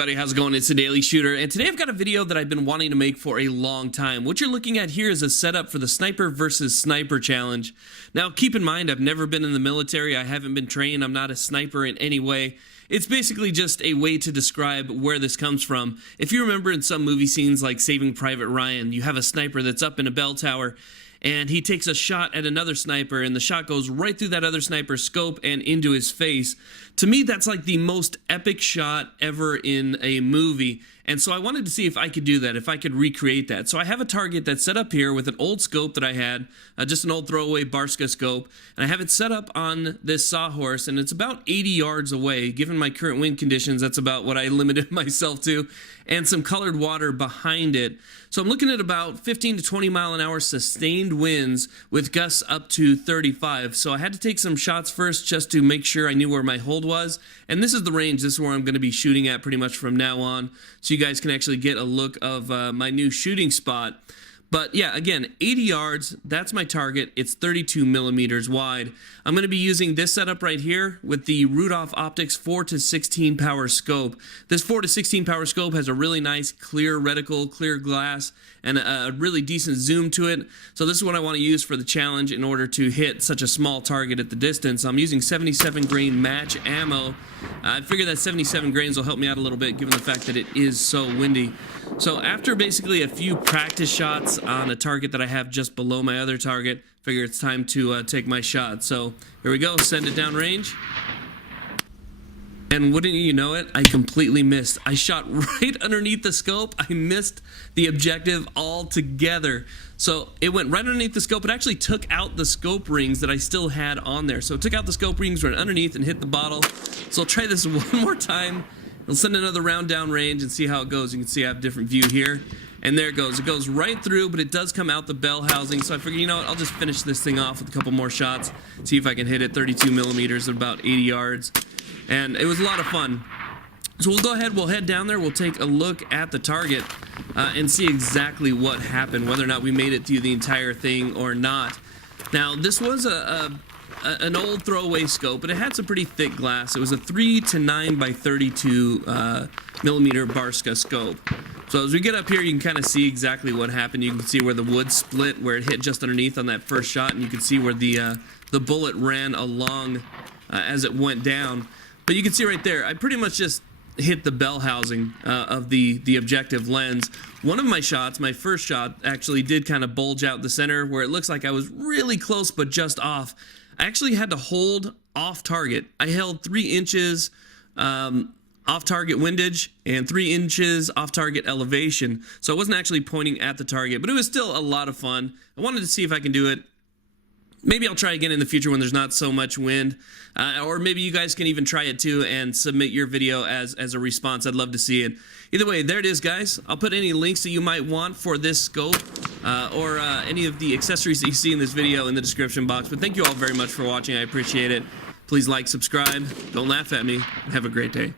everybody, how's it going? It's the Daily Shooter, and today I've got a video that I've been wanting to make for a long time. What you're looking at here is a setup for the Sniper versus Sniper challenge. Now, keep in mind, I've never been in the military, I haven't been trained, I'm not a sniper in any way. It's basically just a way to describe where this comes from. If you remember in some movie scenes like Saving Private Ryan, you have a sniper that's up in a bell tower, and he takes a shot at another sniper, and the shot goes right through that other sniper's scope and into his face. To me, that's like the most epic shot ever in a movie, and so I wanted to see if I could do that, if I could recreate that. So I have a target that's set up here with an old scope that I had, just an old throwaway Barska scope, and I have it set up on this sawhorse, and it's about 80 yards away. Given my current wind conditions, that's about what I limited myself to, and some colored water behind it. So I'm looking at about 15 to 20 mile an hour sustained winds with gusts up to 35. So I had to take some shots first just to make sure I knew where my hold was. And this is the range. This is where I'm going to be shooting at pretty much from now on. So you guys can actually get a look of my new shooting spot. But yeah, again, 80 yards, that's my target. It's 32 millimeters wide. I'm going to be using this setup right here with the Rudolph Optics 4-16 power scope. This 4-16 power scope has a really nice clear reticle, clear glass, and a really decent zoom to it. So this is what I want to use for the challenge in order to hit such a small target at the distance. I'm using 77 grain match ammo. I figure that 77 grains will help me out a little bit given the fact that it is so windy. So after basically a few practice shots on a target that I have just below my other target, figure it's time to take my shot. So here we go, send it down range. And wouldn't you know it, I completely missed. I shot right underneath the scope. I missed the objective altogether. So it went right underneath the scope. It actually took out the scope rings that I still had on there. So it took out the scope rings, went underneath and hit the bottle. So I'll try this one more time. I'll send another round down range and see how it goes. You can see I have a different view here. And there it goes. It goes right through, but it does come out the bell housing. So I figured, you know what, I'll just finish this thing off with a couple more shots. See if I can hit it 32 millimeters at about 80 yards. And it was a lot of fun. So we'll go ahead, we'll head down there, we'll take a look at the target and see exactly what happened, whether or not we made it through the entire thing or not. Now, this was an old throwaway scope, but it had some pretty thick glass. It was a 3 to 9 by 32 millimeter Barska scope. So as we get up here, you can kind of see exactly what happened. You can see where the wood split, where it hit just underneath on that first shot, and you can see where the bullet ran along as it went down. But you can see right there, I pretty much just hit the bell housing of the objective lens. One of my shots, my first shot, actually did kind of bulge out the center where it looks like I was really close but just off. I actually had to hold off target. I held 3 inches off target windage and 3 inches off target elevation. So I wasn't actually pointing at the target, but it was still a lot of fun. I wanted to see if I can do it. Maybe I'll try again in the future when there's not so much wind, or maybe you guys can even try it too and submit your video as a response. I'd love to see it. Either way, there it is, guys. I'll put any links that you might want for this scope or any of the accessories that you see in this video in the description box. But thank you all very much for watching. I appreciate it. Please like, subscribe, don't laugh at me, and have a great day.